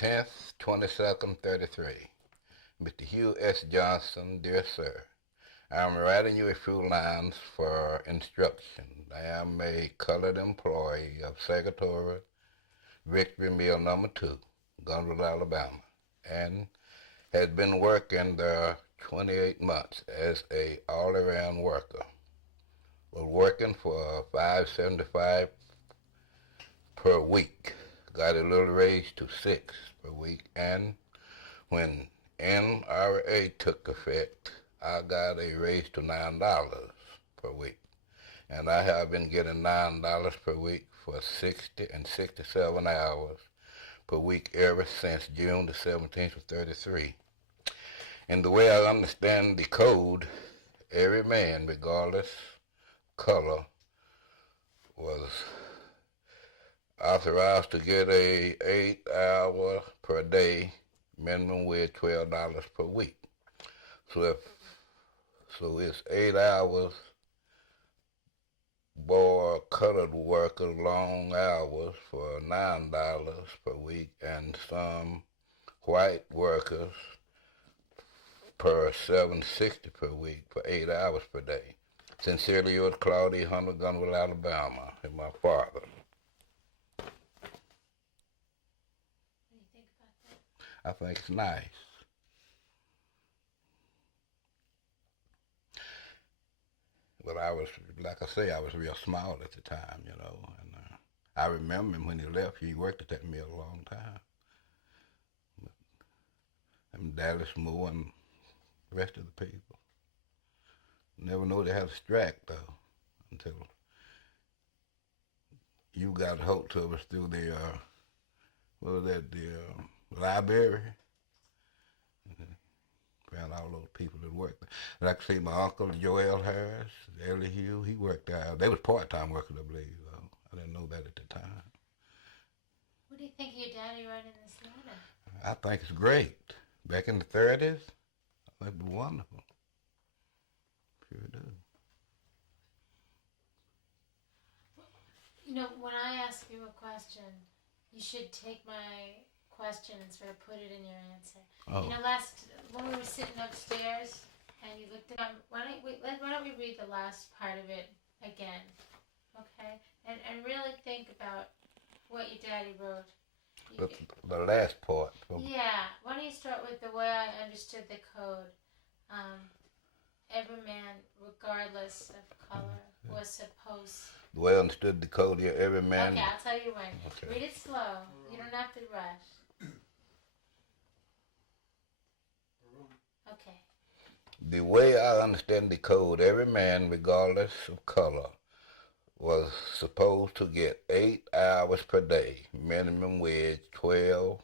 10th, 22nd, 33. Mr. Hugh S. Johnson, dear sir, I am writing you a few lines for instruction. I am a colored employee of Secretary Victory Mill Number 2, Gunville, Alabama, and had been working there 28 months as a all-around worker. Was working for $5.75 per week. Got a little raise to $6 per week, and when NRA took effect, I got a raise to $9 per week. And I have been getting $9 per week for 60 and 67 hours per week ever since June the 17th of 33. And the way I understand the code, every man, regardless color, was authorized to get a 8-hour per day minimum wage, $12 per week. So it's 8 hours for colored workers, long hours for $9 per week, and some white workers per $7.60 per week for 8 hours per day. Sincerely yours, Claude, Hundley, Gunville, Alabama, and my father. What do you think about that? I think it's nice. But I was, like I say, I was real small at the time, and I remember him when he left. He worked at that mill a long time. And Dallas Moore and the rest of the people. Never know they had a strike, though, until you got a hold of us through the, the library. Found all those people that worked there. Like I say, my uncle, Joel Harris, Ellie Hugh, he worked there. They was part-time workers, I believe, though. I didn't know that at the time. What do you think of your daddy writing this letter? I think it's great. Back in the 30s, I think it was wonderful. Sure do. When I ask you a question, you should take my question and sort of put it in your answer. Oh. When we were sitting upstairs and you looked at why don't we read the last part of it again, okay? And really think about what your daddy wrote. The last part. Yeah. Why don't you start with the way I understood the code? Every man, regardless of color, was supposed. The way I understood the code here, every man. Okay, I'll tell you when. Okay. Read it slow. You don't have to rush. Okay. The way I understand the code, every man, regardless of color, was supposed to get 8 hours per day, minimum wage, $12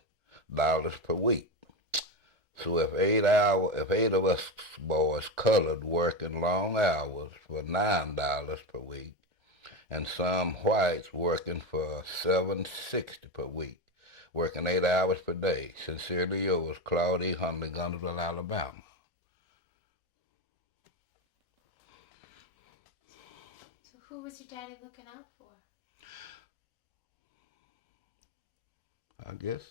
per week. So if 8 of us boys colored working long hours for $9 per week, and some whites working for $7.60 per week, working 8 hours per day. Sincerely yours, Claude, Hundley, Gunville, Alabama. So who was your daddy looking out for? I guess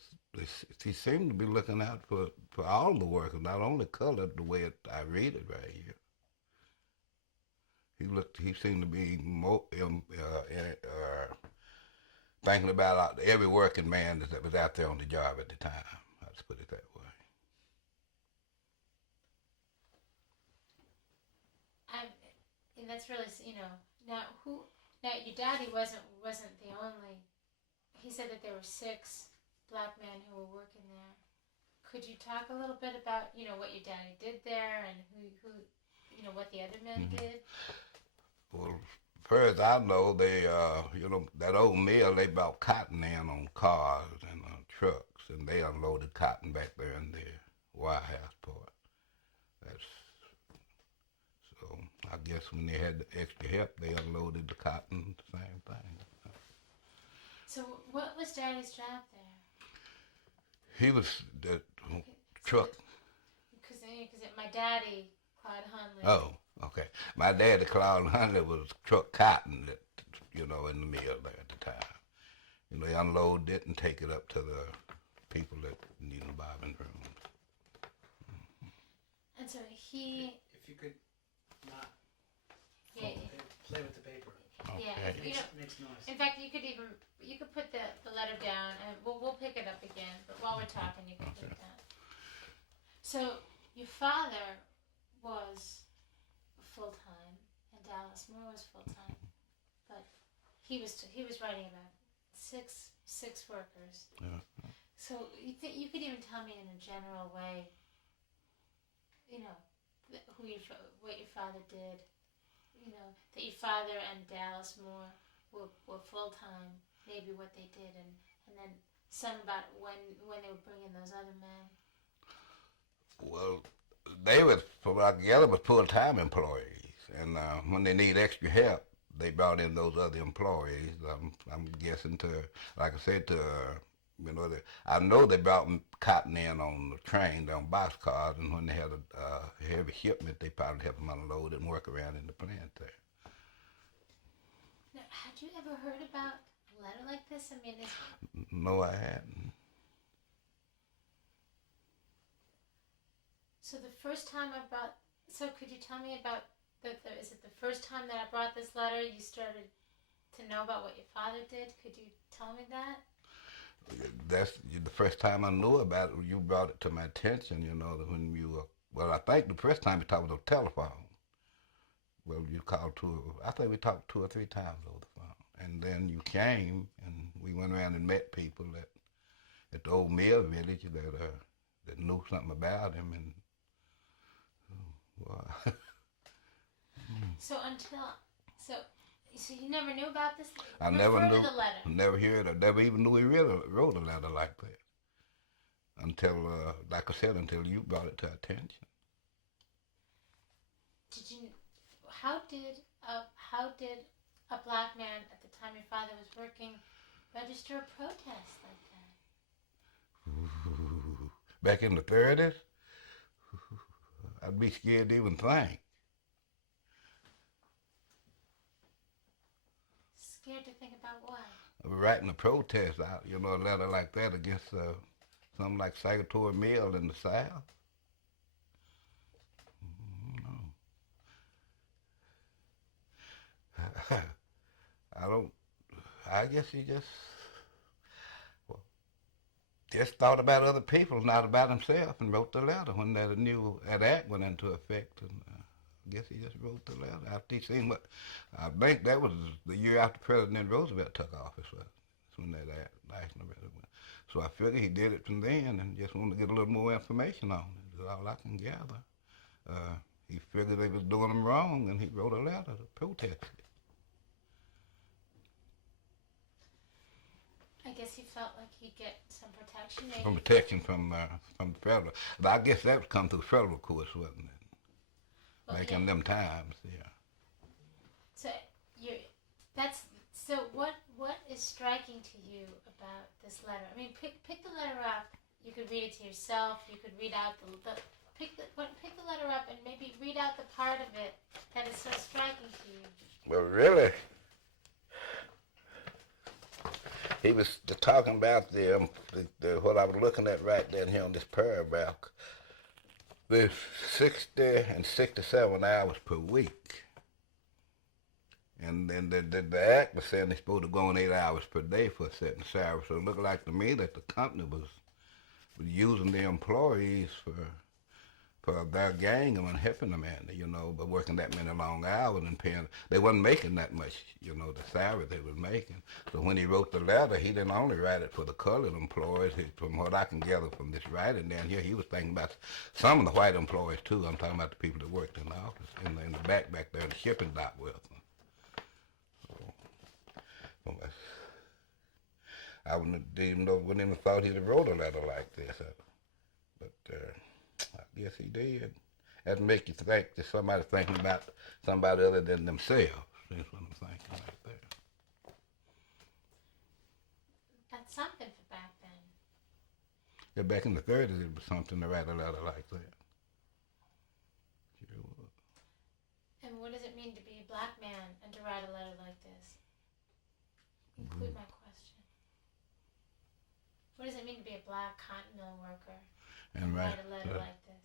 he seemed to be looking out for all the workers, not only colored, the way I read it right here. He seemed to be thinking about every working man that was out there on the job at the time. Let's put it that way. And that's really, now your daddy wasn't the only. He said that there were 6 black men who were working there. Could you talk a little bit about, what your daddy did there and who what the other men did? Well, first I know they, that old mill, they brought cotton in on cars and trucks, and they unloaded cotton back there in the warehouse part. So I guess when they had the extra help, they unloaded the cotton, the same thing. So what was Daddy's job there? He was the truck. Because my daddy, Claude Hundley. Oh, okay. My daddy, Claude Hundley, was truck cotton, in the mill there at the time. They unload it and take it up to the people that need a bobbin rooms. And so he... If you could not Yeah, play with the paper. yeah. Okay. It Makes noise. in fact, you could put the letter down, and we'll pick it up again. But while we're talking, you can put it down. So your father was full-time, and Dallas Moore was full-time, but he was writing about six workers. Yeah. So you could even tell me in a general way, what your father did, that your father and Dallas Moore were full-time, maybe what they did, and then some about when they would bring in those other men. Well, they was together was full-time employees, and when they need extra help, they brought in those other employees. I'm guessing like I said, I know they brought cotton in on the train, on boxcars, and when they had a heavy shipment, they probably helped them unload and work around in the plant there. Now, had you ever heard about a letter like this? I mean, No, I hadn't. So the first time could you tell me about is it the first time that I brought this letter you started to know about what your father did? Could you tell me that? That's the first time I knew about it. You brought it to my attention, that when you were, well, I think the first time we talked on the telephone. Well, you called I think we talked 2 or 3 times over the phone. And then you came, and we went around and met people at the old mill village that knew something about him, and So you never knew about this? I never knew. The letter. Never heard of. Never even knew he really wrote a letter like that. Until, like I said, until you brought it to attention. How did a black man at the time your father was working register a protest like that? Back in the 30s, I'd be scared to even think. Scared to think about what? Writing a protest out, a letter like that against something like Sagatory Mill in the South. I guess he just thought about other people, not about himself, and wrote the letter when that act went into effect. And I guess he just wrote the letter after he seen what, I think that was the year after President Roosevelt took office. That's when that act went. So I figured he did it from then and just wanted to get a little more information on it. That's all I can gather. He figured they was doing him wrong, and he wrote a letter to protest it. I guess he felt like he'd get some protection. Maybe. Some protection from the federal. But I guess that would come through federal courts, wasn't it? Well, Like in them times, yeah. So what is striking to you about this letter? I mean, pick the letter up. You could read it to yourself. You could read out pick the letter up and maybe read out the part of it that is so striking to you. Well, really, he was talking about the what I was looking at right down here on this paragraph. There's 60 and 67 hours per week. And then the act was saying they're supposed to go on 8 hours per day for a certain salary. So it looked like to me that the company was using their employees for their gang and helping them but working that many long hours and paying. They wasn't making that much, the salary they was making. So when he wrote the letter, he didn't only write it for the colored employees. From what I can gather from this writing down here, he was thinking about some of the white employees too. I'm talking about the people that worked in the office, in the back there in the shipping dock with them. I wouldn't even thought he'd have wrote a letter like this. But I guess he did. That make you think that somebody thinking about somebody other than themselves. That's what I'm thinking right there. That's something for back then. Yeah, back in the 30s, it was something to write a letter like that. Sure was. And what does it mean to be a black man and to write a letter like this? Include my question. What What does it mean to be a black cotton mill worker And write a letter like this?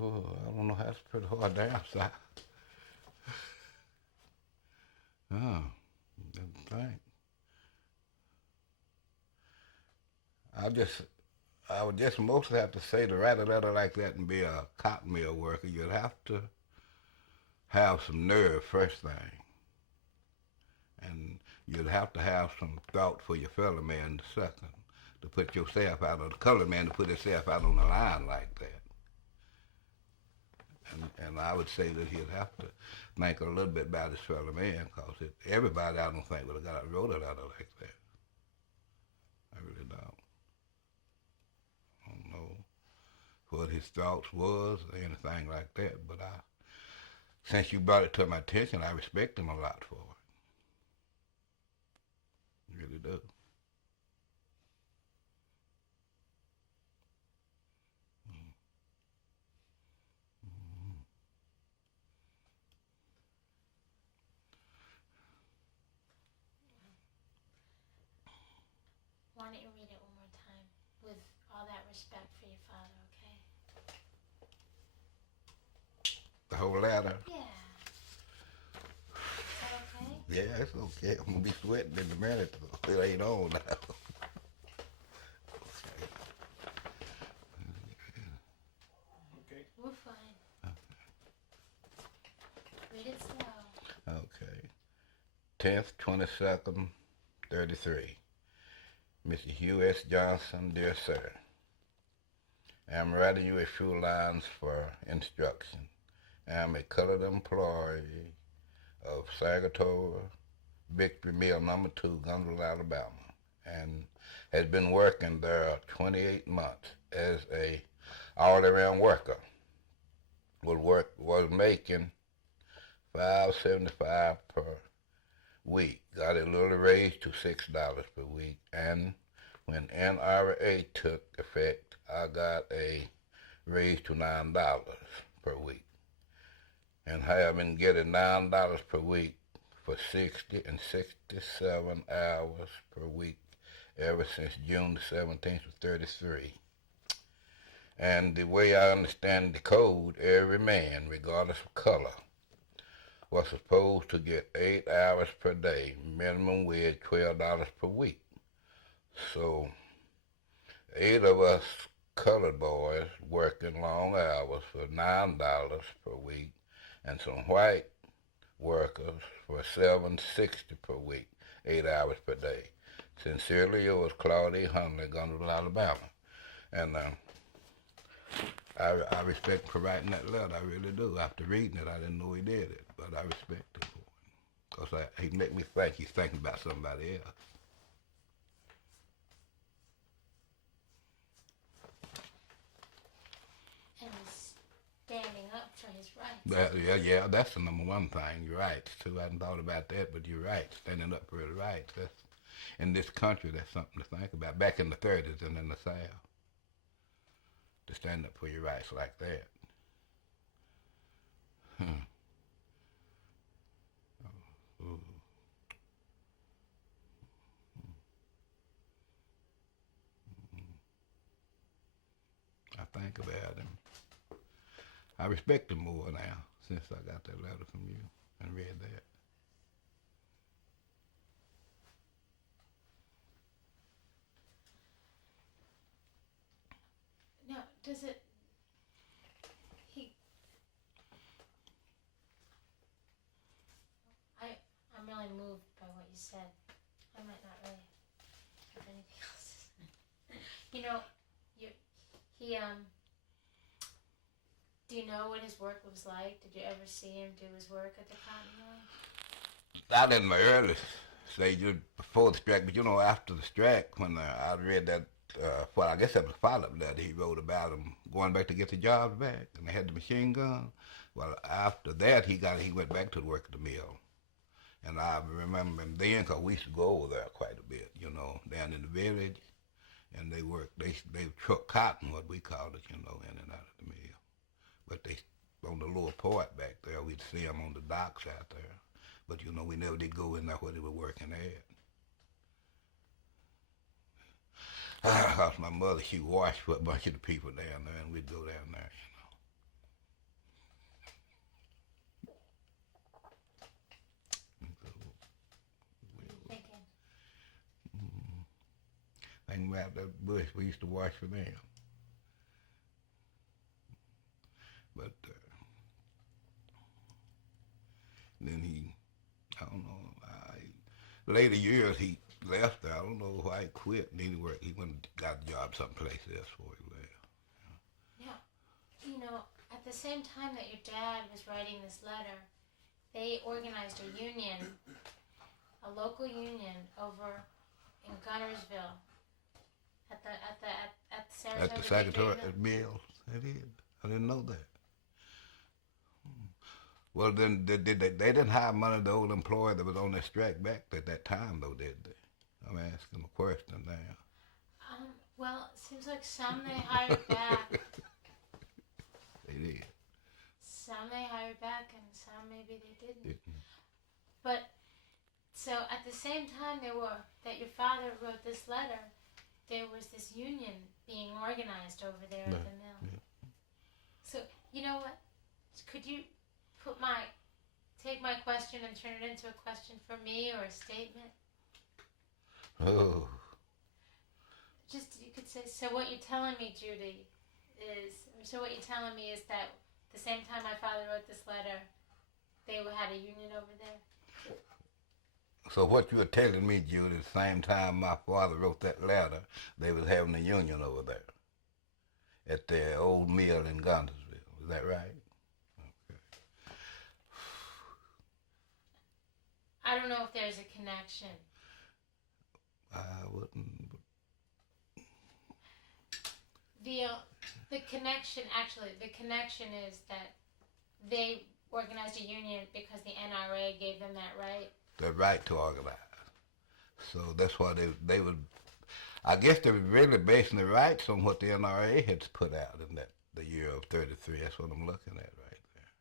Oh, I don't know. That's pretty hard to answer. Oh, didn't think. I would just mostly have to say to write a letter like that and be a cotton mill worker, you'd have to have some nerve first thing. And you'd have to have some thought for your fellow man the second, to put yourself out, or the colored man to put himself out on the line like that. And I would say that he'd have to think a little bit about his fellow man, because everybody, I don't think, would have wrote a letter like that. I really don't. I don't know what his thoughts was or anything like that, but since you brought it to my attention, I respect him a lot for it. I really do. Why don't you read it one more time with all that respect for your father, okay? The whole letter? Yeah. Is that okay? Yeah, it's okay. I'm going to be sweating in a minute. It ain't on now. Okay. We're fine. Read it slow. Okay. 10th, 22nd, 33. Mr. Hugh S. Johnson, dear sir, I am writing you a few lines for instruction. I am a colored employee of Sagatoga Victory Mill No. 2, Hundley, Alabama, and has been working there 28 months as a all-around worker. Was making $5.75 per week. Got a little raise to $6 per week, and when NRA took effect, I got a raise to $9 per week, and have been getting $9 per week for 60 and 67 hours per week ever since June the 17th of 33. And the way I understand the code, every man, regardless of color, was supposed to get 8 hours per day, minimum wage $12 per week. So 8 of us colored boys working long hours for $9 per week, and some white workers for $7.60 per week, 8 hours per day. Sincerely yours, Claude, Hundley, Hundley, Alabama. And I respect him for writing that letter. I really do. After reading it, I didn't know he did it, but I respect him for it, because he make me think he's thinking about somebody else. And he's standing up for his rights. Yeah, that's the number one thing. You're right, too. I hadn't thought about that, but you're right. Standing up for his rights. In this country, that's something to think about. Back in the 30s and in the South, to stand up for your rights like that. I think about him. I respect him more now since I got that letter from you and read that. Now, does it... I'm really moved by what you said. I might not really have anything else to say. You know, do you know what his work was like? Did you ever see him do his work at the cotton mill? Not in my early stages before the strike, but after the strike, when I read that, well, I guess that was a follow-up letter he wrote about him going back to get the jobs back, and they had the machine gun. Well, after that, he went back to work at the mill. And I remember him then, because we used to go over there quite a bit, down in the village. And they truck cotton, what we called it, in and out of the mill. But they, on the lower part back there, we'd see them on the docks out there. But, we never did go in there where they were working at. Cause my mother, she washed for a bunch of the people down there, and we'd go down there. Thinking. Thing about that bush, we used to wash for them. But then he, I don't know, later years he left there. I don't know why he quit. And he worked. He went and got a job someplace else for he left. Now, you know, at the same time that your dad was writing this letter, they organized a union, a local union over in Gunnersville at the Saratoga At the Saratoga Mill. Mills. It is. I didn't know that. Well, then they didn't hire money the old employee that was on their strike back at that time, though, did they? I'm asking a question now. Well, it seems like some they hired back. They did. Some they hired back, and some maybe they didn't. But so at the same time that your father wrote this letter, there was this union being organized over there at the mill. Yeah. So you know what? Could you take my question and turn it into a question for me or a statement? Oh. Just you could say. So what you're telling me, Judy, what you're telling me is that the same time my father wrote this letter, they had a union over there. So what you were telling me, Judy, the same time my father wrote that letter, they was having a union over there at the old mill in Guntersville. Is that right? Okay. I don't know if there's a connection. I wouldn't. The connection is that they organized a union because the NRA gave them that right. The right to organize. So that's why they would. I guess they were really basing the rights on what the NRA had put out in the year of '33. That's what I'm looking at right there.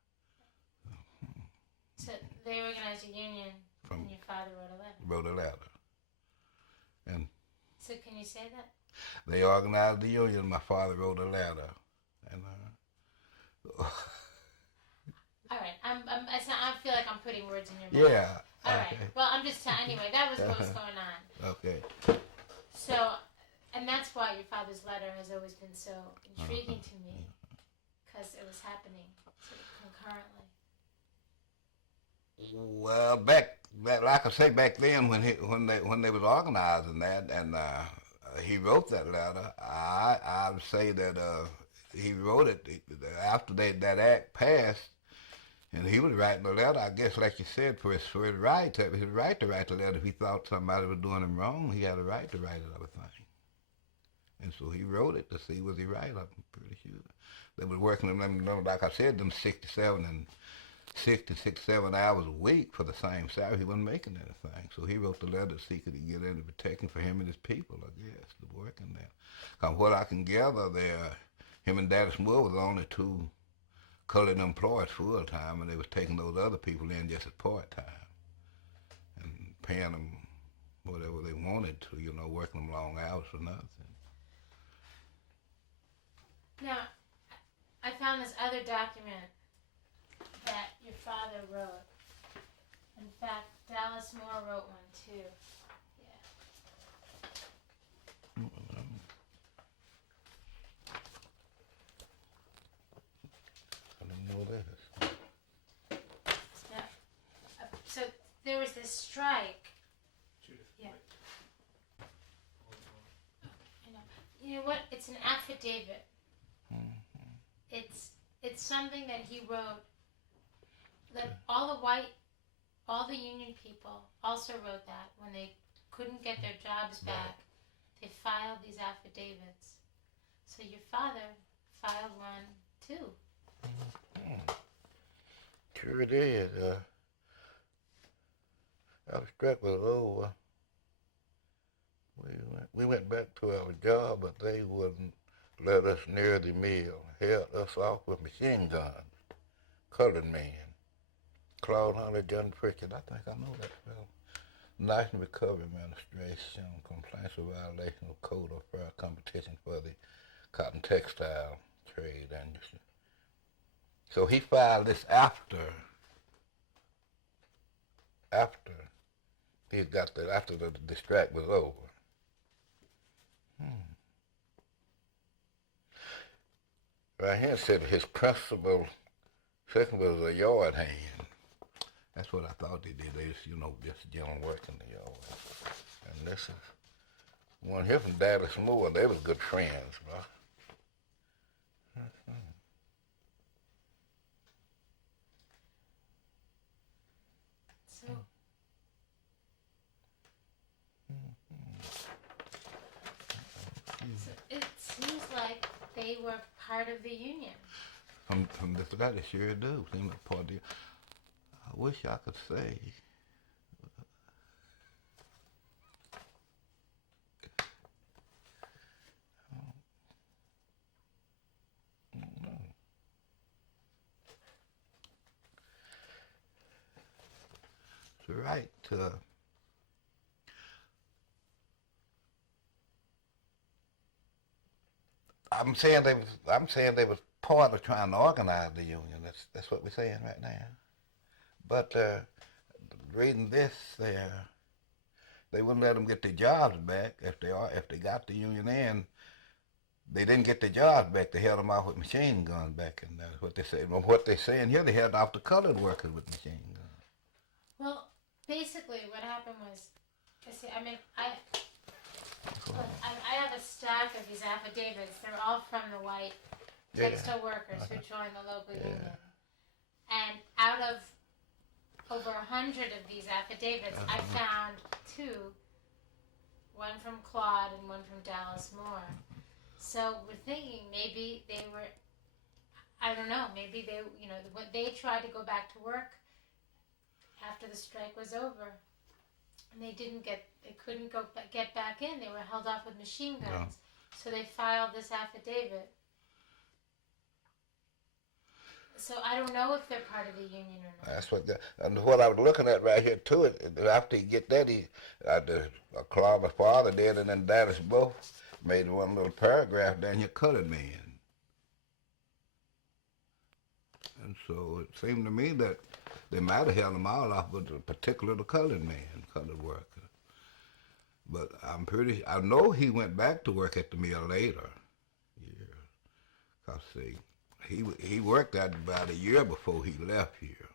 So they organized a union, and your father wrote a letter. And so can you say that? They organized the union. My father wrote a letter, and. All right, I feel like I'm putting words in your mouth. Yeah. All right. Well, I'm just anyway. That was what was going on. Okay. So, and that's why your father's letter has always been so intriguing to me, because it was happening sort of concurrently. Well, like I say, back then when they was organizing that, and he wrote that letter, I would say that he wrote it after that act passed. And he was writing a letter, I guess, like you said, for his right. His right to write the letter. If he thought somebody was doing him wrong, he had a right to write another thing. And so he wrote it to see was he right. I'm pretty sure they was working them, like I said, them 67 hours a week for the same salary. He wasn't making anything. So he wrote the letter to see could he get any protection for him and his people, I guess, to work in there. Because what I can gather there, him and Daddy Moore was the only two colored employees full time, and they was taking those other people in just as part time and paying them whatever they wanted to, working them long hours for nothing. Now, I found this other document that your father wrote. In fact, Dallas Moore wrote one too. Yeah. So there was this strike. Yeah. You know what? It's an affidavit. It's something that he wrote. That all the union people also wrote that when they couldn't get their jobs back, they filed these affidavits. So your father filed one too. Sure it is. I was struck with over. We went back to our job, but they wouldn't let us near the mill. Held us off with machine guns. Colored man. Claude, Hundley, John Pritchard. I think I know that fellow. National Recovery Administration complaints of violation of code of fair competition for the cotton textile trade industry. So he filed this after he got the after the strike was over. Right here it said his principal second was a yard hand. That's what I thought they did. They just, just gentlemen working the yard. And this is one here from Dallas Moore. They was good friends, bro. So it seems like they were part of the union. From this guy, they sure do. Seems like part of the. I wish I could say. It's right. I'm saying they was part of trying to organize the union. That's what we're saying right now. But reading this, they wouldn't let them get their jobs back if they got the union in. They didn't get their jobs back. They held them off with machine guns back, and that's what they say. Well, what they're saying here, they held off the colored workers with machine guns. Well, basically, what happened was, I have a stack of these affidavits. They're all from the white textile workers who joined the local union. And out of over 100 of these affidavits, I found two, one from Claude and one from Dallas Moore. So we're thinking maybe they were, I don't know, maybe they, when they tried to go back to work after the strike was over, and they couldn't get back in. They were held off with machine guns. So they filed this affidavit. So I don't know if they're part of the union or not. That's what I was looking at right here too. After he get that, Claude's father did, and then Dallas both made one little paragraph down here, colored man. And so it seemed to me that they might have held him all off with a particular colored worker. But I know he went back to work at the mill later. Yeah. Cause see, he worked out about a year before he left here.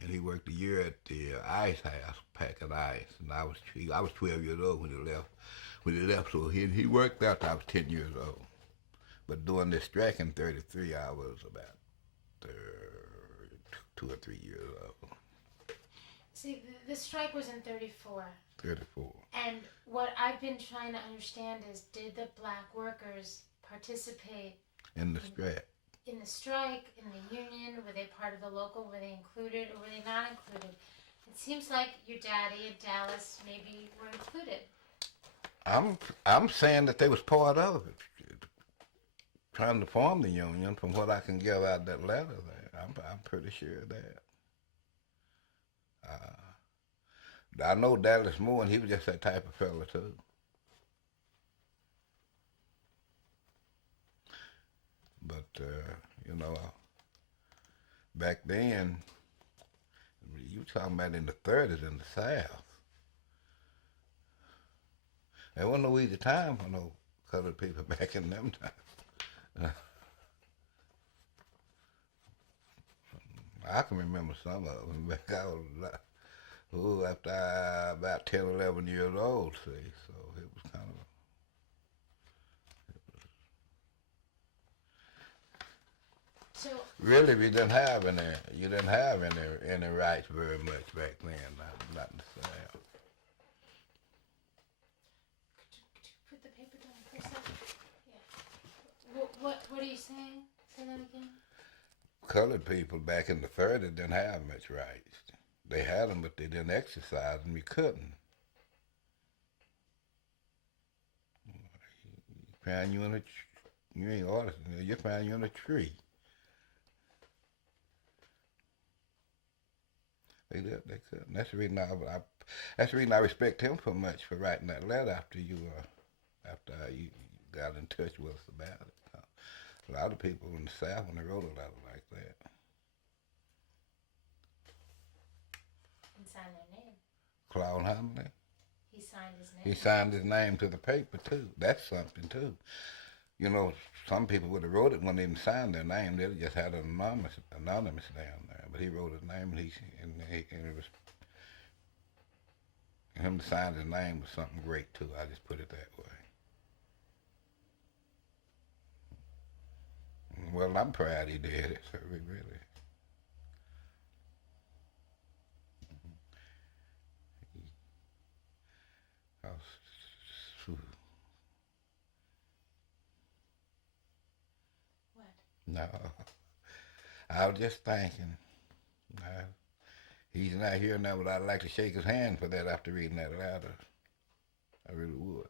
And he worked a year at the ice house, packing ice. And I was 12 years old when he left, so he worked out till I was 10 years old. But during this strike in 33, I was about 2 or 3 years old. See, the strike was in 34. 34. And what I've been trying to understand is, did the black workers participate in the strike? In the strike, in the union? Were they part of the local? Were they included or were they not included? It seems like your daddy and Dallas maybe were included. I'm saying that they was part of it, trying to form the union. From what I can give out that letter there, I'm pretty sure of that. I know Dallas Moore, and he was just that type of fella too. But back then, you talking about in the 30s in the South. There wasn't no easy time for no colored people back in them times. I can remember some of them. Back I was after about 10, 11 years old, see, so it was kind of. So really, you didn't have any rights very much back then, not in the South. Could you put the paper down for a second? Yeah. What are you saying? Say that again. Colored people back in the 30s didn't have much rights. They had them, but they didn't exercise them. You couldn't. You ain't artist. You find you in a tree. They did. They couldn't. That's the reason that's the reason I respect him so much for writing that letter after after you got in touch with us about it. A lot of people in the South, when they wrote a letter like that, And sign their name. Claude Hundley, He signed his name. he signed his name to the paper too. That's something too. You know, some people would have wrote it when they didn't sign their name. They just had an anonymous down there. But he wrote his name, and it was him to sign his name was something great too. I just put it that way. Well, I'm proud he did it. So we really. What? No, I was just thinking. He's not here now, but I'd like to shake his hand for that after reading that letter. I really would.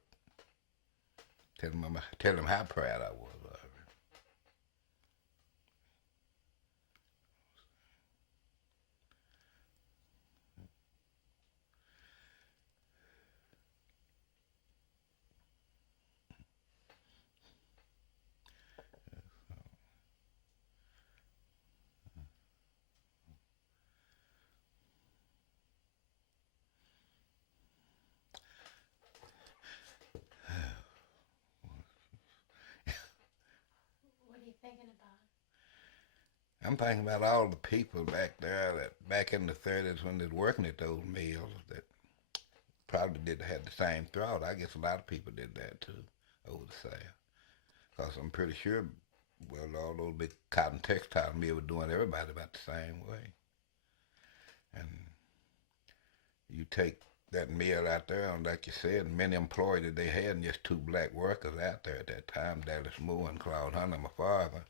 Tell him how proud I was of him. What are you thinking about? I'm thinking about all the people back there that back in the 30s when they was working at those mills that probably did had the same thought. I guess a lot of people did that too over the South. Because I'm pretty sure, well, all those big cotton textile mills were doing everybody about the same way. And you take that mill out there, and like you said, many employees that they had, and just two black workers out there at that time, Dallas Moore and Claude Hundley, my father.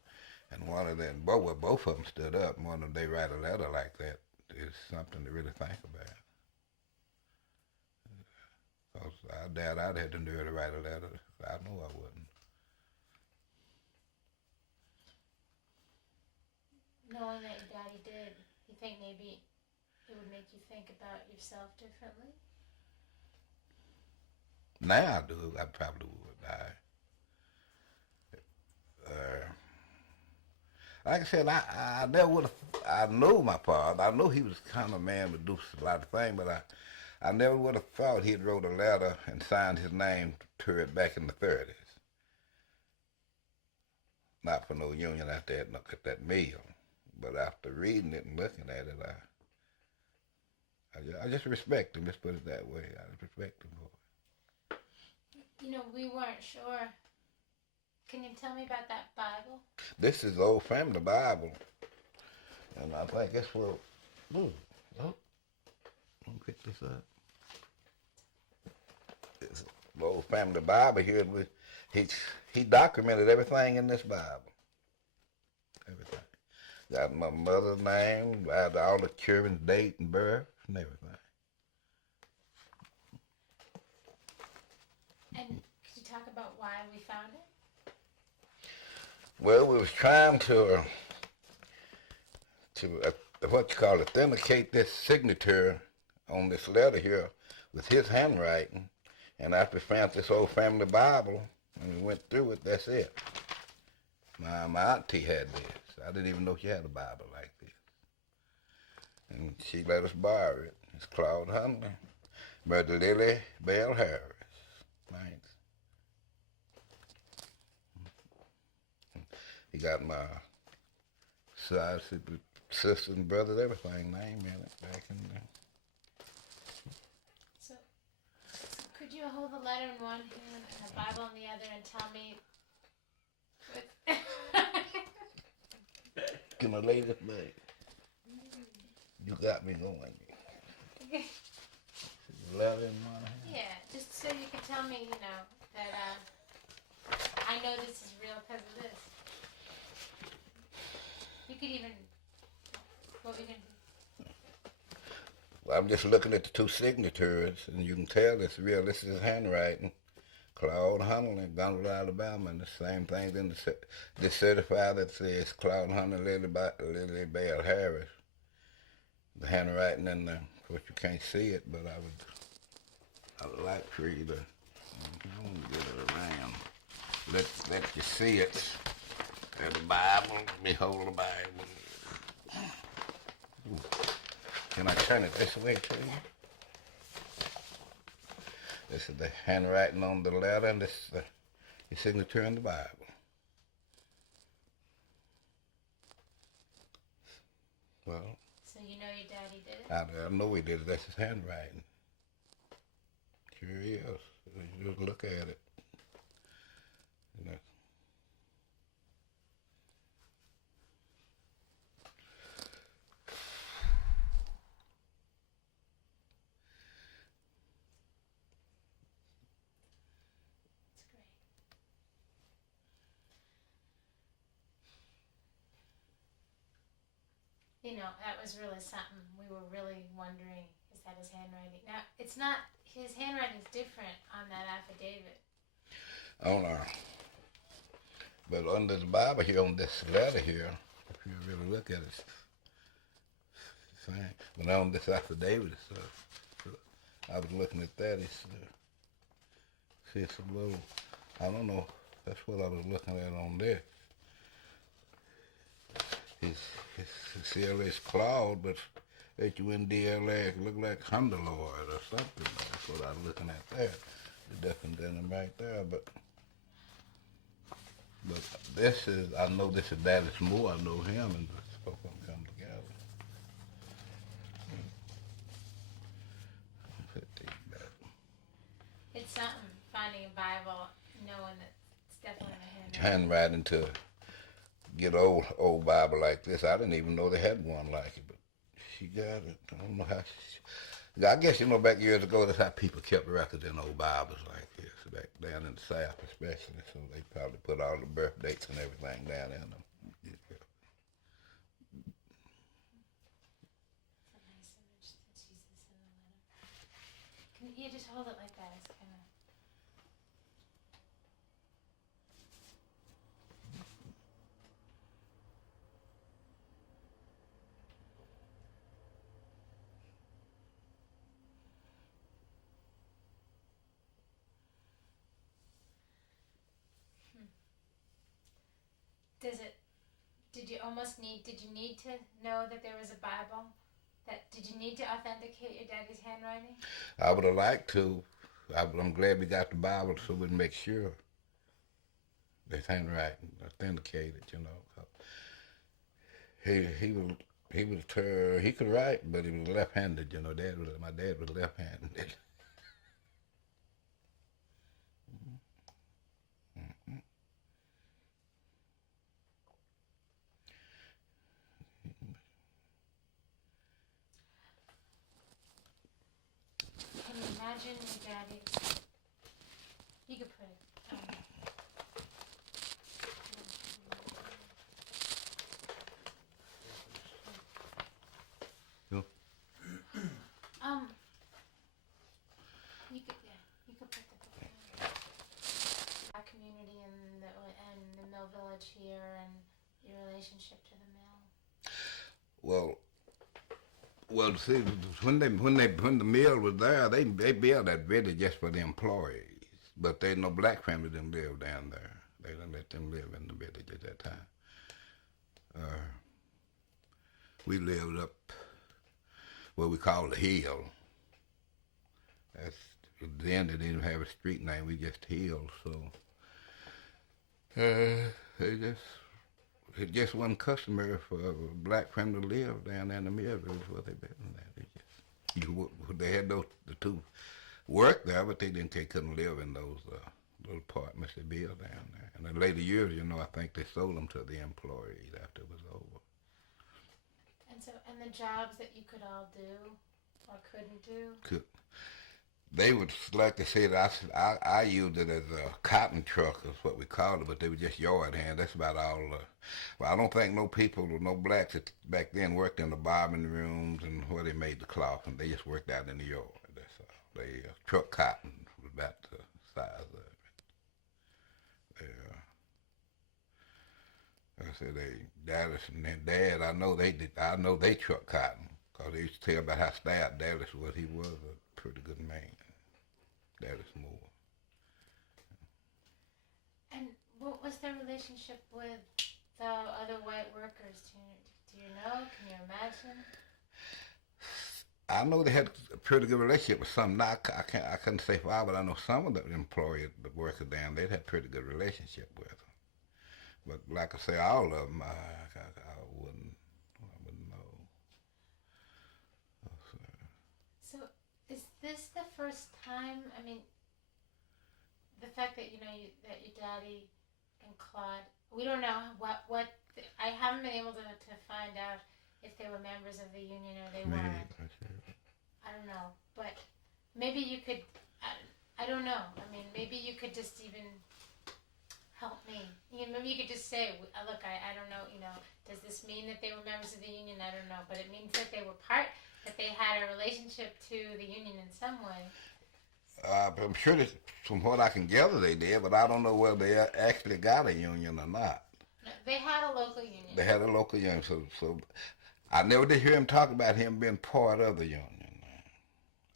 And one of them, both of them stood up, and one of them, they write a letter like that is something to really think about. Because I doubt I'd have the nerve to write a letter. I know I wouldn't. Knowing that your daddy did, you think maybe it would make you think about yourself differently? Now I do. I probably would. Like I said, I never would have. I knew my father. I knew he was the kind of man to do a lot of things, but I never would have thought he'd wrote a letter and signed his name to it back in the 30s. Not for no union out there at that mill, but after reading it and looking at it, I just respect him. Let's put it that way. I just respect him for it. You know, we weren't sure. Can you tell me about that Bible? This is the old family Bible, and I think that's what. Let me pick this up. It's the old family Bible here. He documented everything in this Bible. Everything. Got my mother's name, got all the children's date and birth, and everything. And could you talk about why we found it? Well, we was trying to what you call authenticate this signature on this letter here with his handwriting, and after we found this old family Bible and we went through it, that's it. My auntie had this. I didn't even know she had a Bible like this, and she let us borrow it. It's Claude Hundley, Murder Lily Bell Harris. Thanks. He got my sisters and brothers, everything name in it back in there. So could you hold the letter in one hand and the Bible in the other and tell me Can I lay this back? You got me going. Letter in one hand. Yeah, just so you can tell me, that I know this is real because of this. You could even, what we can do. Well, I'm just looking at the two signatures, and you can tell it's real. This is his handwriting. Claude Hundley, Gunville, Alabama, and the same thing in the certified that says Claude Hundley, Lily Bell Harris. the handwriting in there. Of course, you can't see it, but I would like for you to, I want to get it around. Let you see it. There's the Bible. Behold the Bible. Ooh. Can I turn it this way to you? This is the handwriting on the letter, and this is your signature in the Bible. Well, so you know your daddy did it? I know he did it. That's his handwriting. Sure is. You just look at it. You know. You know, that was really something we were really wondering, is that his handwriting? Now, it's not, his handwriting is different on that affidavit. Oh, no. But under the Bible here, on this letter here, if you really look at it, it's the same. But on this affidavit, I was looking at that, see, it's a little, I don't know, that's what I was looking at on this. His CLA is Claude, but HUNDLA look like Hundley or something. That's what I was looking at there. The definition right there, but this is, I know this is Dallas Moore. I know him, and both of them come together. Put these back. It's something, finding a Bible, knowing that it's definitely a handwriting to get an old Bible like this. I didn't even know they had one like it, but she got it. I don't know how I guess, you know, back years ago, that's how people kept records in old Bibles like this, back down in the South especially, so they probably put all the birth dates and everything down in them. Can you just hold it like that? It's kind of... Did you need to know that there was a Bible? Did you need to authenticate your daddy's handwriting? I would have liked to. I'm glad we got the Bible so we'd make sure that handwriting authenticated, you know. He could write, but he was left-handed, you know. My dad was left-handed. Can you imagine your daddy's... You could put it... you could put our community and the mill village here and your relationship to the mill. Well, see, when the mill was there, they built that village just for the employees. But there no black family didn't live down there. They didn't let them live in the village at that time. We lived up what we call the hill. That's then they didn't have a street name. We just Hill. So it just wasn't customary for a black family to live down there in the mill village where they lived in there. They had the two work there, but they couldn't live in those little apartments they built down there. And in later years, you know, I think they sold them to the employees after it was over. And the jobs that you could all do or couldn't do? They would, like I said, I used it as a cotton truck is what we called it, but they were just yard hands. That's about all. Well, I don't think no blacks back then worked in the bobbin rooms and where they made the cloth, and they just worked out in the yard. That's all. They truck cotton was about the size of it. Like I said, Dallas and Dad, I know they truck cotton. Because they used to tell about how stout Dallas was. He was a pretty good man. Dallas Moore. And what was their relationship with the other white workers? Do you know? Can you imagine? I know they had a pretty good relationship with some. Now I couldn't say for all, but I know some of the employees, the workers down there, had a pretty good relationship with them. But like I say, all of them, I wouldn't know. So, is this the first time? I mean, the fact that that your daddy and Claude, we don't know what I haven't been able to find out if they were members of the union or they weren't. I don't know, but maybe you could. I don't know. I mean, maybe you could just even help me. Maybe you could just say, look, I don't know. Does this mean that they were members of the union? I don't know, but it means that they were that they had a relationship to the union in some way. I'm sure that from what I can gather they did, but I don't know whether they actually got a union or not. No, they had a local union. They had a local union, so I never did hear him talk about him being part of the union.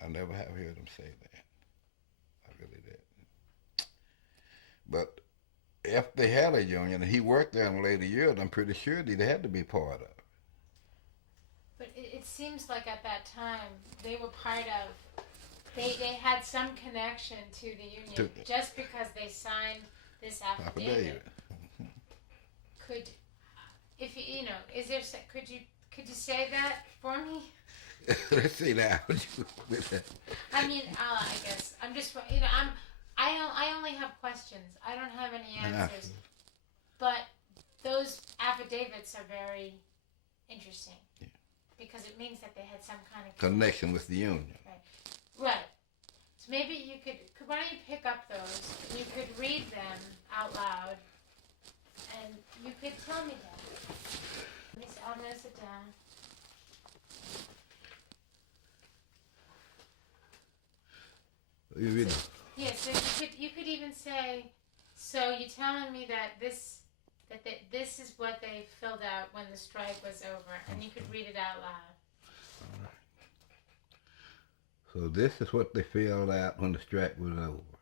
I never have heard him say that. I really didn't. But if they had a union and he worked there in later years, I'm pretty sure that they had to be part of it. But it seems like at that time they were part of. They had some connection to the union just because they signed this affidavit. Could, if is there? Could you say that for me? Let's see now. I mean, I guess I'm just I only have questions. I don't have any answers. But those affidavits are very interesting because it means that they had some kind of connection with the union. Right. So maybe you could why don't you pick up those and you could read them out loud and you could tell me that. I'm going to sit down. You read them? Yes, so you could even say, so you're telling me that this is what they filled out when the strike was over, and you could read it out loud. All right. So this is what they filled out when the strike was over.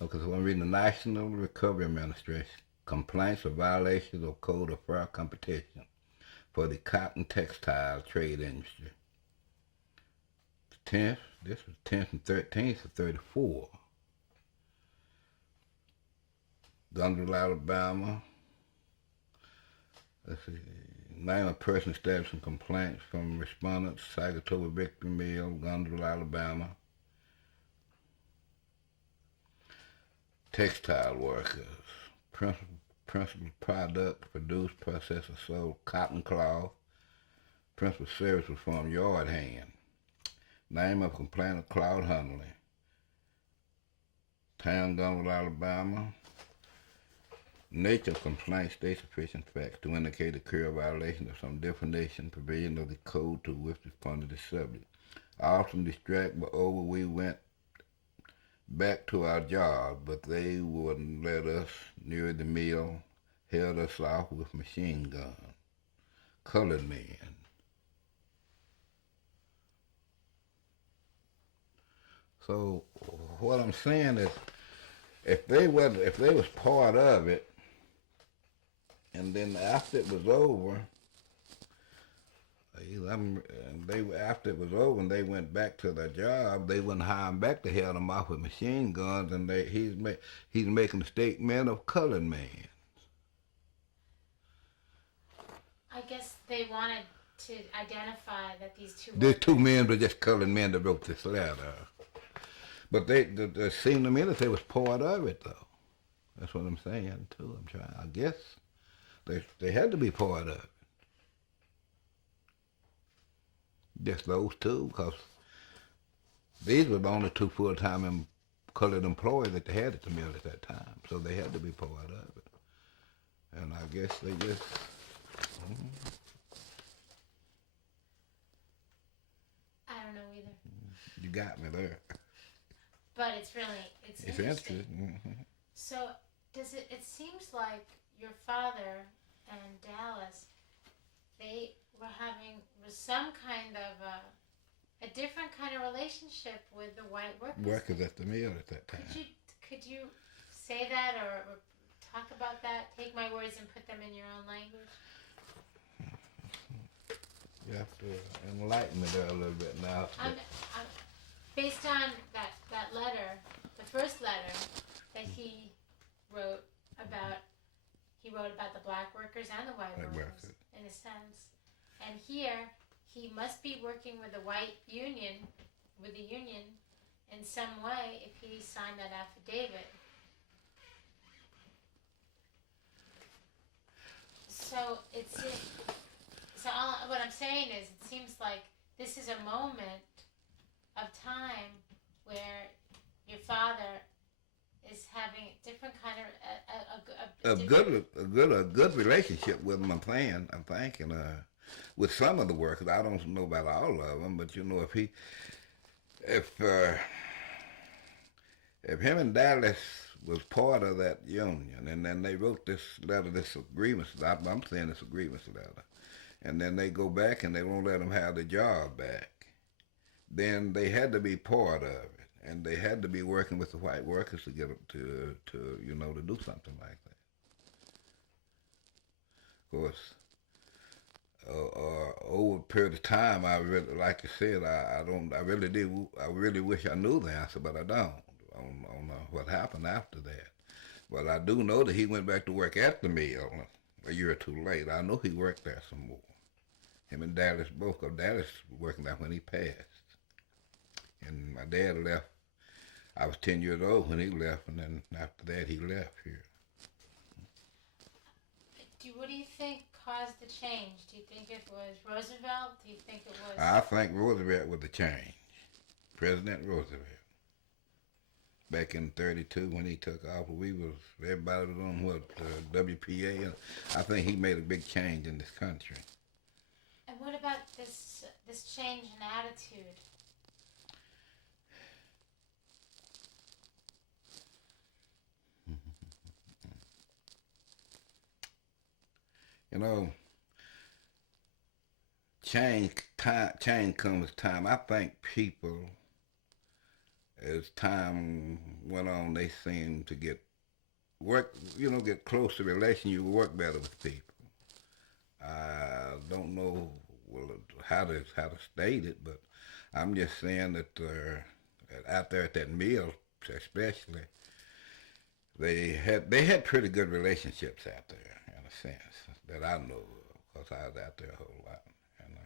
Okay, so I'm reading the National Recovery Administration complaints of violations of Code of Fair Competition for the cotton textile trade industry. This was 10th and 13th of 34. Hundley, Alabama. Let's see. Name of person establishing complaints from respondents, Sagatoba Victory Mill, Hundley, Alabama. Textile workers. Principal product produced, processed, or sold cotton cloth. Principal service performed yard hand. Name of complainant, Claude Hundley. Town, Hundley, Alabama. Nature of complaint states sufficient facts to indicate a clear violation of some definition provision of the code to which responded the subject. After the strike was over, we went back to our job, but they wouldn't let us near the mill, held us off with machine guns. Colored men. So what I'm saying is, if they was part of it, and then after it was over, after it was over and they went back to their job, they wouldn't hire them back. They held them off with machine guns, and he's making a statement of colored men. I guess they wanted to identify that these two men were just colored men that wrote this letter. But they seemed to me that they was part of it, though. That's what I'm saying, too. I guess they had to be part of it. Just those two, because these were the only two full-time colored employees that they had at the mill at that time. So they had to be part of it. And I guess they just... I don't know either. You got me there. But it's interesting. Mm-hmm. So it seems like your father and Dallas, they were having was some kind of a different kind of relationship with the white workers. Workers at the mill at that time. Could you say that or talk about that? Take my words and put them in your own language. You have to enlighten me there a little bit now. I'm based on that letter, the first letter that he wrote about the black workers and the white workers, in a sense. And here, he must be working with the union in some way if he signed that affidavit. So what I'm saying is, it seems like this is a moment of time where your father is having a different kind of a good relationship with him. I'm think, and with some of the workers. I don't know about all of them, but you know, if him and Dallas was part of that union, and then they wrote this letter, this agreement. I'm saying this agreement letter. And then they go back and they won't let them have the job back. Then they had to be part of it, and they had to be working with the white workers to get them to do something like that. Of course, over a period of time, I really, like you said, I really wish I knew the answer, but I don't on what happened after that. But I do know that he went back to work at the mill a year or two later. I know he worked there some more. Him and Dallas both, because Dallas was working there when he passed. And my dad left. I was 10 years old when he left, and then after that he left here. What do you think caused the change? Do you think it was Roosevelt? Do you think it was... I think Roosevelt was the change. President Roosevelt. Back in 32 when he took off, everybody was on WPA, and I think he made a big change in this country. And what about this change in attitude? You know, change comes time. I think people, as time went on, they seemed to get close to relation. You work better with people. I don't know how to state it, but I'm just saying that out there at that mill, especially, they had pretty good relationships out there, in a sense, that I know of, because I was out there a whole lot. And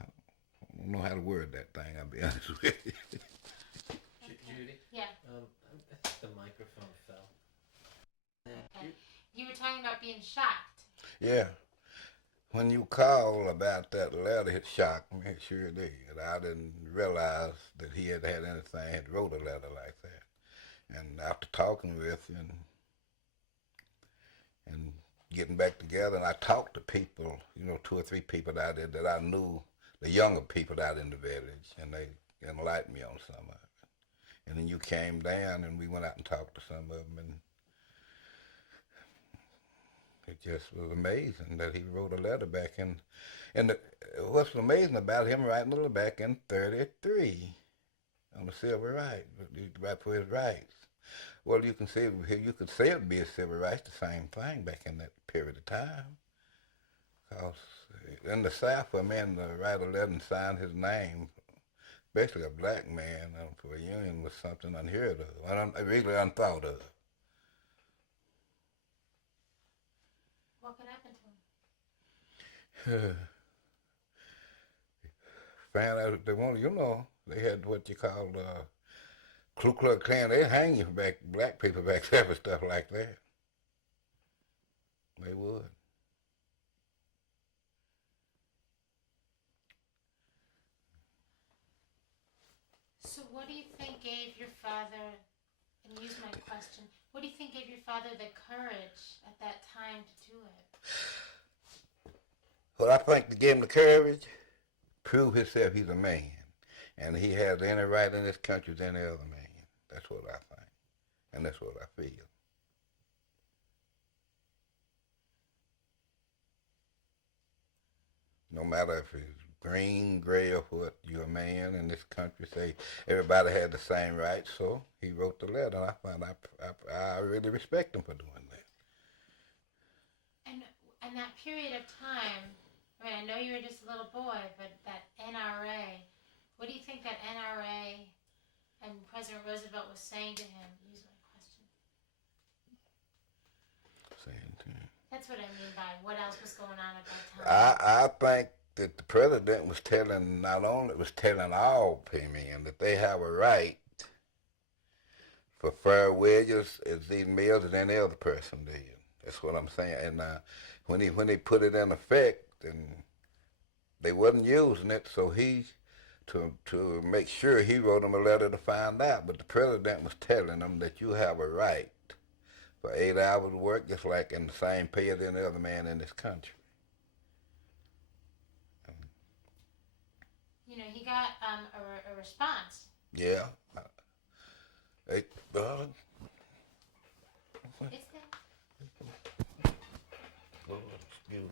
I don't know how to word that thing, I'll be honest with you. Judy? Yeah. I think the microphone fell. Okay. You were talking about being shocked. Yeah. When you called about that letter, it shocked me. It sure did. I didn't realize that he had anything, had wrote a letter like that. And after talking with you and getting back together, and I talked to people, 2 or 3 people out there that I knew, the younger people out in the village, and they enlightened me on some of it. And then you came down, and we went out and talked to some of them, and it just was amazing that he wrote a letter back in. And what's amazing about him writing a letter back in 33 on the civil rights, right for his rights. Well, you could say it would be a civil rights, the same thing back in that period of time. Because in the South, for a man to write a letter and sign his name, especially a black man for a union, was something unheard of, really unthought of. What could happen to him? Found out that they wanted, they had what you call Ku Klux Klan. They hang you for black people back there for stuff like that. They would. So what do you think gave your father, and use my question, what do you think gave your father the courage at that time to do it? Well, I think to give him the courage, prove himself he's a man. And he has any right in this country as any other man. That's what I think. And that's what I feel. no matter if it's green, gray, or what, you're a man in this country. Say everybody had the same rights, so he wrote the letter, and I find I really respect him for doing that. And that period of time, I mean, I know you were just a little boy, but that NRA, what do you think that NRA and President Roosevelt was saying to him? Use my question. Saying to him. That's what I mean by what else was going on at that time. I think that the president was telling, not only was telling all men that they have a right for fair wages as these males as any other person did. That's what I'm saying. And when he put it in effect, and they wasn't using it, so he to make sure he wrote them a letter to find out. But the president was telling them that you have a right for 8 hours of work, just like in the same pay as any other man in this country. You know, he got a response. Yeah. It's there. Lord, excuse me.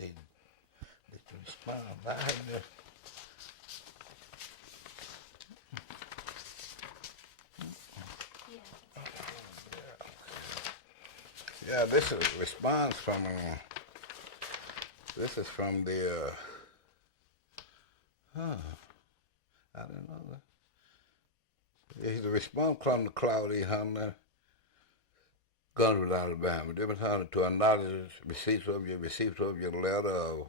Let you respond. I have this. Yeah, this is a response from. This is from the. I didn't know that. It's a response from the Claude, Hundley, Gunnersville, Alabama. Different Hundley to acknowledge receipts of your letter of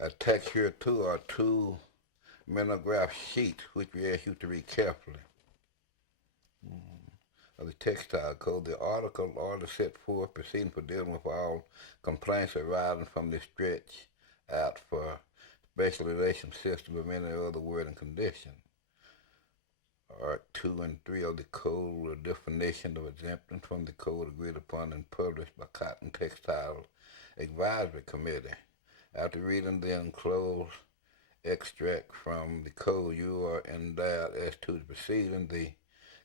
attached here to are 2 monograph sheets, which we ask you to read carefully. Of the textile code, the article order set forth proceeding for dealing with all complaints arising from the stretch out for specialization system of any other word and condition. Art 2 and 3 of the code, a definition of exemption from the code agreed upon and published by Cotton Textile Advisory Committee. After reading the enclosed extract from the code, you are in doubt as to the proceeding. The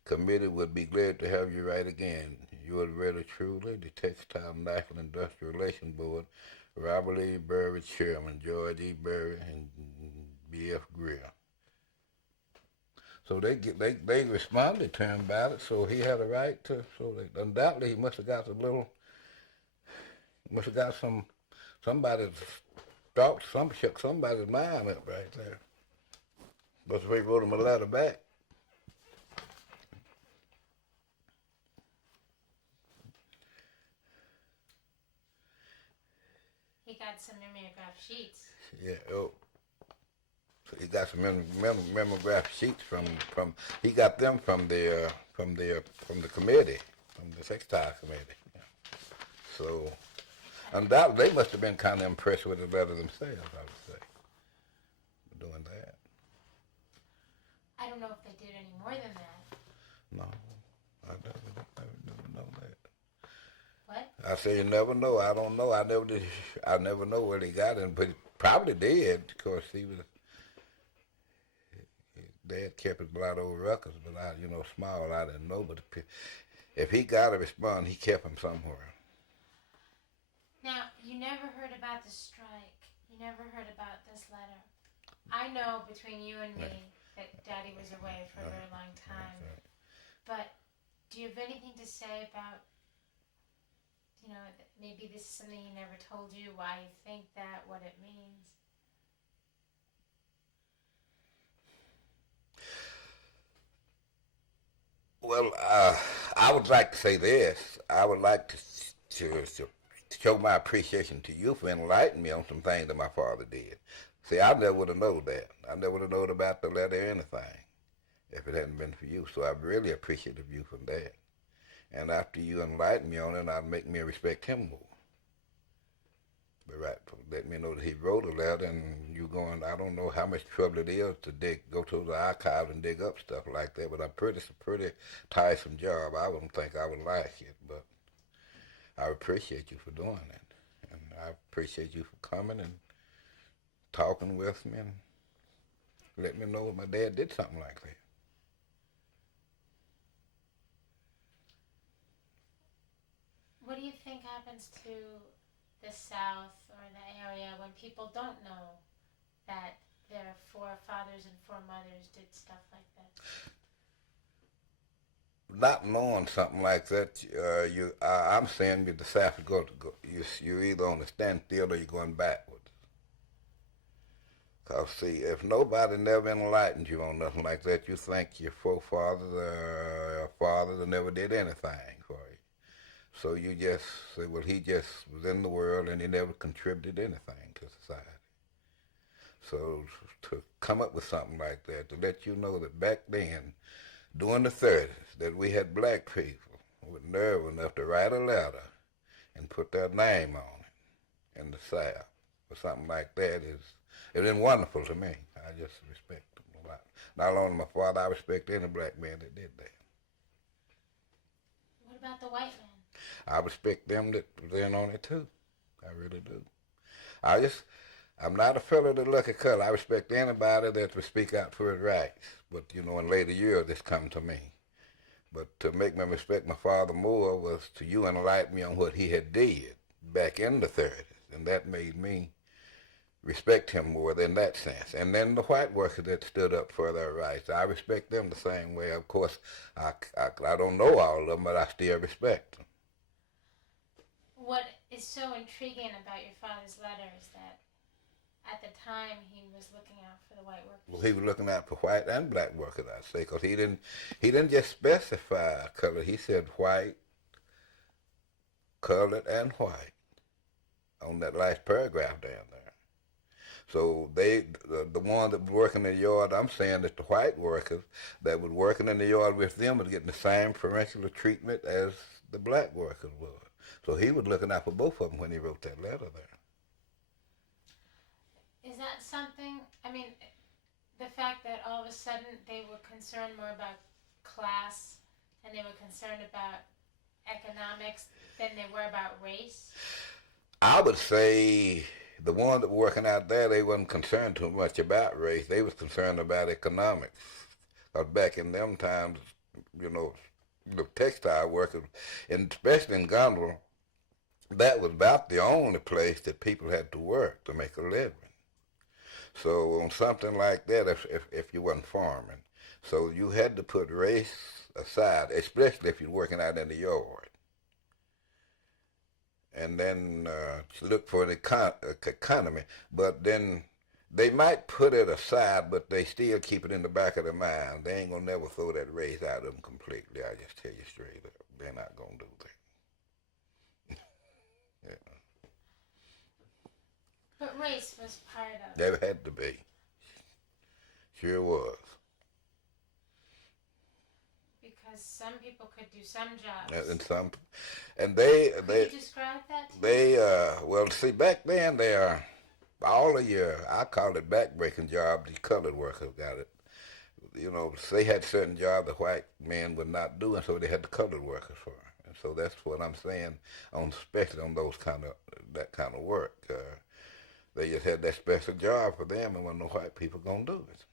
committee would be glad to have you write again. Yours really truly, the Textile National Industrial Relations Board, Robert E. Berry, Chairman, George E. Berry, and B.F. Greer. So they responded to him about it, so he had a right to, so they, undoubtedly he must have got somebody's thoughts, shook somebody's mind up right there. But they wrote him a letter back. He got some mimeograph sheets. Yeah. Oh. So he got some mimeograph sheets from he got them from the committee, from the textile committee. Yeah. So undoubtedly they must have been kind of impressed with the letter themselves, I would say, doing that. I don't know if they did any more than that. No, I never know that. What? I say you never know. I don't know. I never know where they got it, but he probably did, because his dad kept his lot old records, but small, I didn't know. But if he got a response, he kept them somewhere. Now, you never heard about the strike. You never heard about this letter. I know between you and me that Daddy was away for a very long time. But do you have anything to say about, maybe this is something he never told you, why you think that, what it means? Well, I would like to say this. I would like to show my appreciation to you for enlightening me on some things that my father did. See, I never would have known that. I never would have known about the letter or anything if it hadn't been for you. So I'm really appreciative of you for that. And after you enlighten me on it, I'd make me respect him more. But let me know that he wrote a letter, and you going, I don't know how much trouble it is to go to the archives and dig up stuff like that, but it's a pretty tiresome job. I wouldn't think I would like it, but I appreciate you for doing it. And I appreciate you for coming and talking with me and letting me know if my dad did something like that. What do you think happens to the South or the area when people don't know that their forefathers and foremothers did stuff like that? Not knowing something like that, I'm saying you the South you're either on the standstill or you're going backwards. Cause see, if nobody never enlightened you on nothing like that, you think your forefathers or fathers never did anything for you. So you just say, well, he just was in the world and he never contributed anything to society. So to come up with something like that, to let you know that back then, during the 30s, that we had black people with nerve enough to write a letter and put their name on it in the South, or something like that it's been wonderful to me. I just respect them a lot. Not only my father, I respect any black man that did that. What about the white man? I respect them that was in on it too. I really do. I'm not a fellow that look at color. I respect anybody that will speak out for his rights. But, in later years, this come to me. But to make me respect my father more was to you enlighten me on what he had did back in the 30s. And that made me respect him more in that sense. And then the white workers that stood up for their rights, I respect them the same way. Of course, I don't know all of them, but I still respect them. What is so intriguing about your father's letter is that at the time he was looking out for the white workers. Well, he was looking out for white and black workers, I'd say, because he didn't just specify color. He said white, colored, and white on that last paragraph down there. So the ones that were working in the yard, I'm saying that the white workers that was working in the yard with them was getting the same preferential treatment as the black workers was. So he was looking out for both of them when he wrote that letter there. Is that something, the fact that all of a sudden they were concerned more about class and they were concerned about economics than they were about race? I would say the ones that were working out there, they wasn't concerned too much about race. They was concerned about economics. Because back in them times, the textile workers, and especially in Gondel, that was about the only place that people had to work to make a living. So on something like that, if you wasn't farming, so you had to put race aside, especially if you're working out in the yard. And then look for the economy. But then they might put it aside, but they still keep it in the back of their mind. They ain't going to never throw that race out of them completely. I just tell you straight up. They're not going to do that. Yeah. But race was part of it. There had to be. Sure was. Because some people could do some jobs. And they Could you describe that to me? well, see, back then all of your, I call it back-breaking jobs, these colored workers got it. They had certain jobs the white men would not do, and so they had the colored workers for. And so that's what I'm saying, especially on that kind of work. They just had that special job for them, and when the white people gonna do it.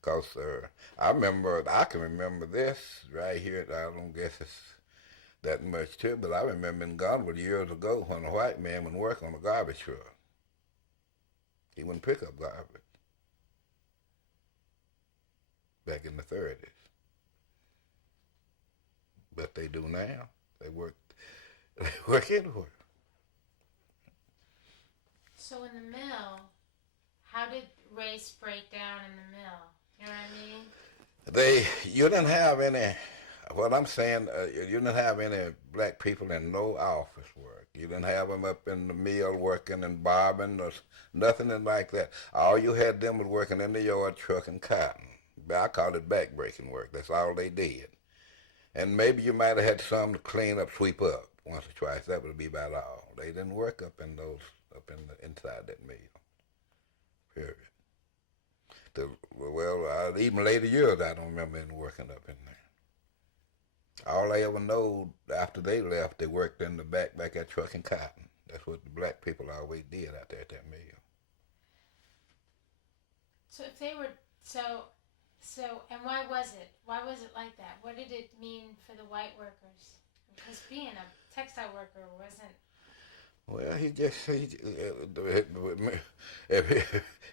Because I can remember this right here. I don't guess it's that much too, but I remember in Gunwood years ago when a white man would work on a garbage truck. He wouldn't pick up garbage. Back in the 30s. But they do now. They work anywhere. So in the mill, how did race break down in the mill? You know what I mean? You didn't have any, what I'm saying, you didn't have any black people in no office work. You didn't have them up in the mill working and bobbing or nothing like that. All you had them was working in the yard trucking cotton. I call it back-breaking work. That's all they did. And maybe you might have had some to clean up, sweep up once or twice. That would be about all. They didn't work up in inside that mill. Period. Even later years, I don't remember any working up in there. All I ever know after they left, they worked in the back at trucking cotton. That's what the black people always did out there at that mill. So if they were and why was it? Why was it like that? What did it mean for the white workers? Because being a textile worker wasn't. Well,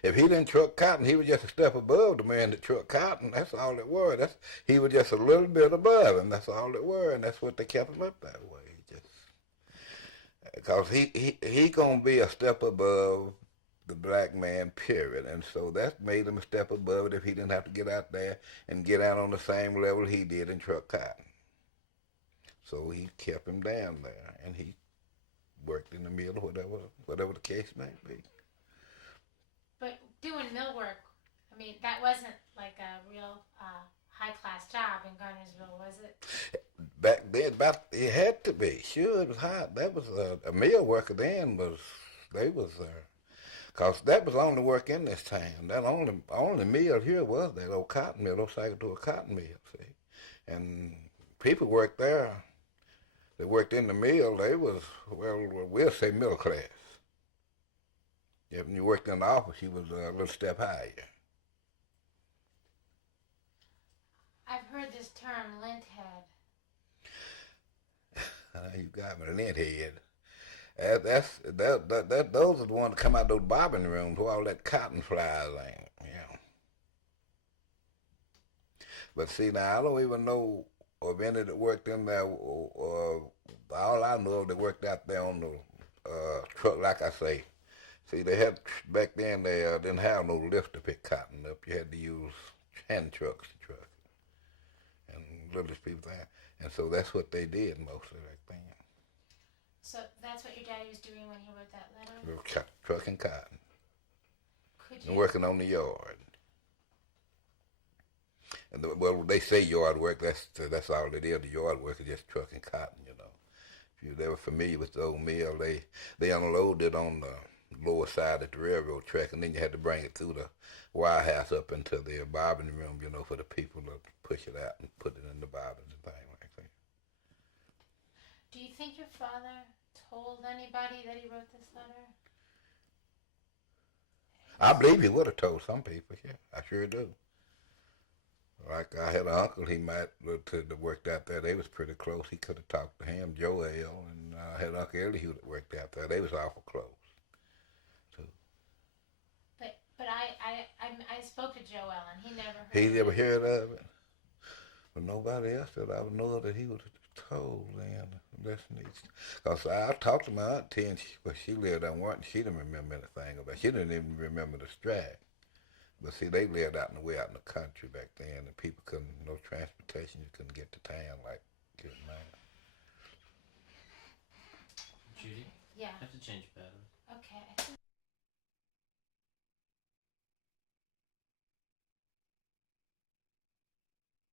if he didn't truck cotton, he was just a step above the man that trucked cotton. That's all it was. He was just a little bit above him. That's all it was, and that's what they kept him up that way. Because he gonna be a step above the black man, period. And so that made him a step above it if he didn't have to get out there and get out on the same level he did and truck cotton. So he kept him down there, and he worked in the mill or whatever the case may be. But doing mill work, I mean, that wasn't like a real high-class job in Garnersville, was it? Back then, it had to be. Sure, it was hot. That was a mill worker then cause that was only work in this town. That only mill here was that old cotton mill, old Sagatore cotton mill, see. And people worked there. They worked in the mill. They was, well, we'll say middle class. If you worked in the office, you was a little step higher. I've heard this term, lint head. You got me, the lint head. Those are the ones that come out those bobbin rooms where all that cotton flies in. But see, now I don't even know of any that worked in there. All I know of that worked out there on the truck, like I say. See, they had back then. They didn't have no lift to pick cotton up. You had to use hand trucks to truck it, and little people there. And so that's what they did mostly back then. So that's what your daddy was doing when he wrote that letter? Trucking cotton. Could you? And working on the yard. And well, they say yard work. That's all it is. The yard work is just trucking cotton. If you're ever familiar with the old mill, they unloaded on the lower side at the railroad track, and then you had to bring it through the wire house up into the bobbin room, for the people to push it out and put it in the bobbins and things like that. Do you think your father told anybody that he wrote this letter? I believe he would have told some people, yeah. I sure do. Like I had an uncle, he might that worked out there. They was pretty close. He could have talked to him, Joel, and I had Uncle Elihu that worked out there. They was awful close. Too. But I spoke to Joel, and he never heard. He never heard of it. But nobody else that I would know that he would have told then. Because I talked to my auntie, and she lived on Warren. She didn't remember anything about it. She didn't even remember the strike. But see, they lived out in the country back then, and people no transportation, you couldn't get to town like you now. Judy? Yeah. I have to change battery. Okay.